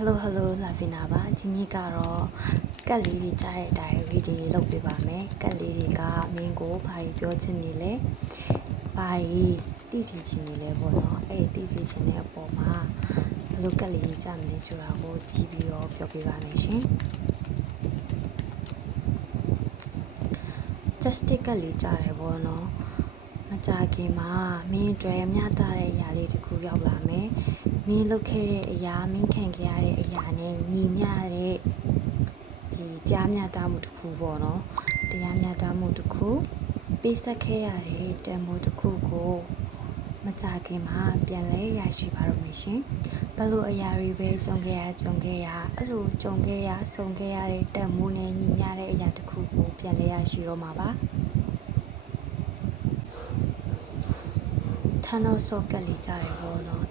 Hello Lavina ပါဒီနေ့ကတော့ကတ်လေးတွေကြားတဲ့အတိုင်း reading လုပ်ပေးပါမယ်ကတ်လေးတွေကမင်းကိုဘာကြီးပြောချင်နေလဲဘာကြီးသိစေချင်နေလဲပေါ့နော်အဲ့ဒီသိစေချင်တဲ့အပေါ်မှာဘယ်လိုကတ်လေးကြီးကြားမလဲဆိုတာကိုကြည့်ပြီးတော့ပြောပြပါမယ်ရှင် Justice ကတ်လေးကြားတယ်ပေါ့နော်မကြခင်မှာမင်းတွေမျှတတဲ့အရာလေးတစ်ခုရောက်လာမယ်မင်းလုပ်ခဲ့တဲ့အရာမင်းခံခဲ့ရတဲ့အရာနဲ့ညီမျှတဲ့ဒီကြားမျှတမှုတစ်ခုပေါ့နော်တရားမျှတမှုတစ်ခုပေးဆက်ခဲ့ရတဲ့တန်ဖိုးတစ်ခုကိုမကြခင်မှာပြန်လဲရရှိပါတော့မယ်ရှင်ဘလို့အရာတွေပဲကြုံခဲ့ရအဲ့လိုကြုံခဲ့ရဆုံခဲ့ရတဲ့တန်ဖိုးနဲ့ညီမျှတဲ့အရာတစ်ခုကိုပြန်လဲရရှိတော့မှာပါထနောဆော့ကလေးကြတယ်ပေါ့နော်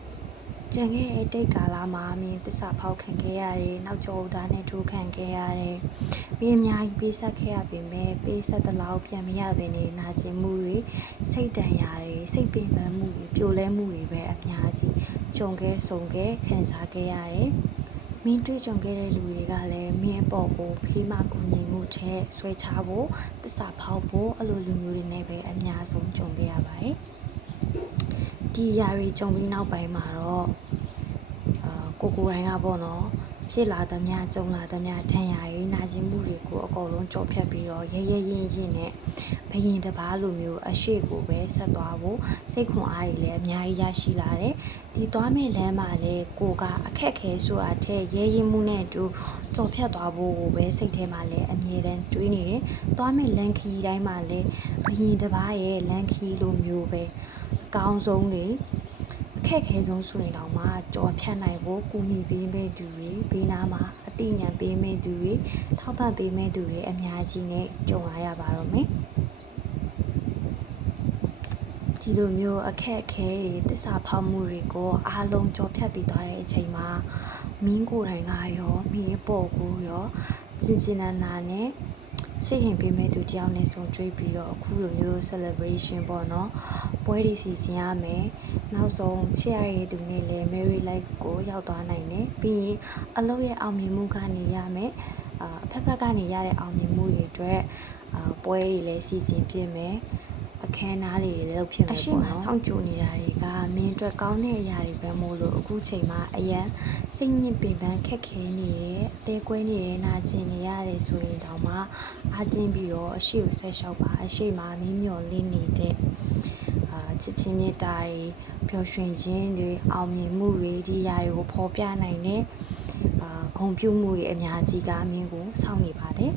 ကျန်ခဲ့တဲ့တိတ်ကာလမှာမင်းတစ္ဆာဖောက်ခံခဲ့ရတယ်နောက်ကျော်သားနဲ့ထိုးခံခဲ့ရတယ်မင်းအများကြီးပေးဆက်ခဲ့ရပေမဲ့ပေးဆက်တဲ့လောက်ပြန်မရဘဲနေနာကျင်မှုတွေစိတ်တန်ရာတွေစိတ်ပင်ပန်းမှုတွေပြိုလဲမှုတွေပဲအများကြီးကြုံခဲ့ဆုံခဲ့ခံစားခဲ့ရတယ်မင်းတွေ့ကြုံခဲ့တဲ့လူတွေကလည်းမင်းအပေါ်ကိုဖေးမကူညီမှုချက်ဆွဲချဖို့တစ္ဆာဖောက်ဖို့အဲ့လိုလူမျိုးတွေနဲ့ပဲအများဆုံးကြုံခဲ့ရပါတယ်ဒီຢာတွေကြုံပြီးနောက်ပိုင်းမှာတော့ကိုတိုင်းကပေါ့နော်ဖြစ်လာသမျှကြုံလာသမျှထန်ရာရေးနာကျင်မှုတွေကိုအကုန်လုံးကြော်ဖြတ်ပြီးတော့ရဲရဲရင်းရင်းနဲ့ဘယင်တပားလိုမျိုးအရှိကိုပဲဆက်သွားဖို့စိတ်ခွန်အားတွေလည်းအများကြီးရရှိလာတယ်ဒီသွားမဲ့လမ်းမှာလည်းကိုကအခက်ခဲဆိုတာတဲ့ရဲရင်မှုနဲ့အတူကြော်ဖြတ်သွားဖို့ကိုပဲစိတ်ထဲမှာလည်းအမြဲတမ်းတွေးနေတယ်သွားမဲ့လမ်းခီးတိုင်းမှာလည်းဘယင်တပားရဲ့လမ်းခီးလိုမျိုးပဲအကောင်းဆုံးတွေအခက်ခဲဆုံးဆိုရင်တော့မှကြော်ဖြတ်နိုင်ဖို့ကူညီပေးမဲ့သူတွေဘေးနားမှာအသိဉာဏ်ပေးမဲ့သူတွေထောက်ပံ့ပေးမဲ့သူတွေအများကြီးနဲ့ကြုံလာရပါတော့မယ်ဒီလိုမျိုးအခက်အခဲတွေတစ္ဆာဖောက်မှုတွေကိုအားလုံးကြော်ဖြတ်ပြီးသွားတဲ့အချိန်မှာမင်းကိုယ်တိုင်ကရောမင်းရဲ့ပေါ်ကိုရောစင်စင်နာနာနဲ့စိတ်ရင်ပေးမဲ့သူတယောက်နဲ့ဆုံတွေ့ပြီးတော့အခုလိုမျိုး celebration ပေါ့နော်ပွဲတွေစီစဉ်ရမယ်နောက်ဆုံးချစ်ရတဲ့သူနဲ့လည်း marry life ကိုရောက်သွားနိုင်တယ်ပြီးရင်အလုပ်ရဲ့အောင်မြင်မှုကနေရမယ်အဖက်ဖက်ကနေရတဲ့အောင်မြင်မှုတွေအတွက်ပွဲတွေလည်းစီစဉ်ပြမယ်အခမ်းအနားလေးတွေလုပ်ဖြစ်မယ်ပေါ့နော်အရှိမဆောင်းကြိုနေတာတွေကမင်းအတွက်ကောင်းတဲ့အရာတွေပဲမို့လို့အခုချိန်မှာအရန်စိတ်ညစ်ပင်ပန်းခက်ခဲနေတယ်အသေးကွဲနေတယ်နာကျင်နေရတယ်ဆိုရင်တောင်မှအားတင်းပြီးတော့အရှိကိုဆက်လျှောက်ပါအရှိမှာမင်းမျော်လင့်နေတဲ့ချစ်ချင်းမြတ်တာတွေပျော်ရွှင်ခြင်းတွေအောင်မြင်မှုတွေဒီຢာတွေကိုဖော်ပြနိုင်တဲ့ဂုဏ်ပြုမှုတွေအများကြီးကမင်းကိုစောင့်နေပါတယ်